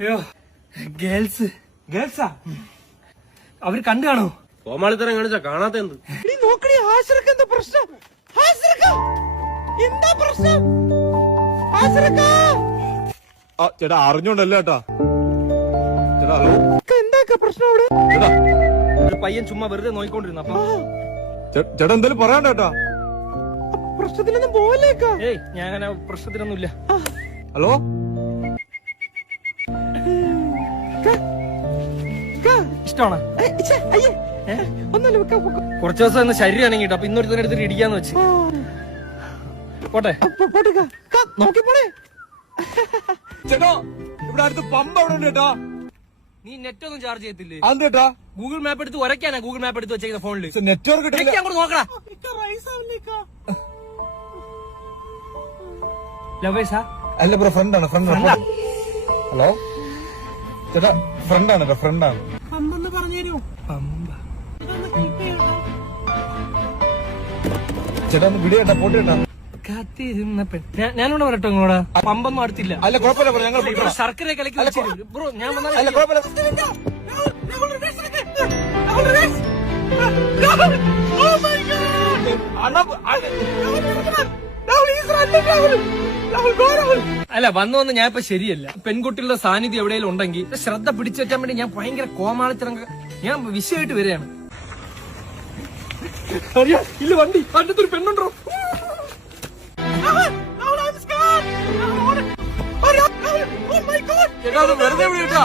അയ്യോ ഗേൾസ് ഗേൾസാ അവര് കണ്ടു കാണോ? കോമാളിത്തരം കാണിച്ചാ കാണാത്ത എന്ത് നോക്കണി ആശ്രക്ക് എന്താ പ്രശ്നം? എന്താ പ്രശ്നം? ചേട്ടാ അറിഞ്ഞോണ്ടല്ലോ ചേട്ടാ. ചേട്ടാ ഹലോ എന്താ പ്രശ്നം അവിടെ? ചേട്ടാ ഒരു പയ്യൻ ചുമ്മാ വെറുതെ നോയിക്കൊണ്ടിരുന്നു. അപ്പൊ ചേട്ടാ എന്തേലും പറയാണ്ട ചേട്ടാ. പ്രശ്നത്തിലൊന്നും പോവല്ലേക്കാ? ഏയ് ഞാൻ അങ്ങനെ പ്രശ്നത്തിലൊന്നുമില്ല. ഹലോ ഇഷ്ടമാണ്. കുറച്ചു ദിവസം ഒന്ന് ശരീരം അനങ്ങിട്ട് അപ്പൊ ഇന്നൊരുത്തന്നെ എടുത്തിട്ട് ഇടിക്കാന്ന് വെച്ച്. പോട്ടെ നോക്കി പോണേ. ചേട്ടാ ഇവിടെ അടുത്ത് പമ്പ് അവിടെ ഉണ്ട് ചേട്ടാ. നീ നെറ്റ് ഒന്നും ചാർജ് ചെയ്യത്തില്ലേ? അത് ചേട്ടാ ഗൂഗിൾ മാപ്പ് എടുത്ത് ഉരക്കാനാ ഗൂഗിൾ മാപ്പ് എടുത്ത് വെച്ചേക്കുന്ന ഫോണില്. നെറ്റ്വർക്ക് കിട്ടില്ല. അങ്ങോട്ട് നോക്കടാ. ലവേഴ്സാ? അല്ല ബ്രോ ഫ്രണ്ടാണ് ഹലോ ചേട്ടാ ഫ്രണ്ടാണ് ഫ്രണ്ടാണ്. പമ്പെന്ന് പറഞ്ഞു തരുമോ? പമ്പ ചേട്ടാ ഒന്ന് വിടിയേട്ടാ പോട്ട് ചേട്ടാ. കാത്തിരുന്ന ഞാനിവിടെ വരട്ടോ ഇങ്ങോടാ. പമ്പൊന്നും അടുത്തില്ല. അല്ല കുഴപ്പമില്ല ബ്രോ ഞങ്ങൾ ശർക്കര കലക്കി ബ്രോ ഞാൻ അല്ല കുഴപ്പമില്ല. അല്ല വന്നു ഞാൻ ഇപ്പൊ ശരിയല്ല. പെൺകുട്ടികളുടെ സാന്നിധ്യം എവിടെയെങ്കിലും ഉണ്ടെങ്കിൽ ശ്രദ്ധ പിടിച്ചു വെച്ചാൻ വേണ്ടി ഞാൻ ഭയങ്കര കോമാളിത്തരം ഞാൻ വിഷയമായിട്ട് വരികയാണ്. ഇല്ല വണ്ടി അതിനകത്തൊരു പെണ്ണുണ്ടോ? വെറുതെ വിളിട്ടാ.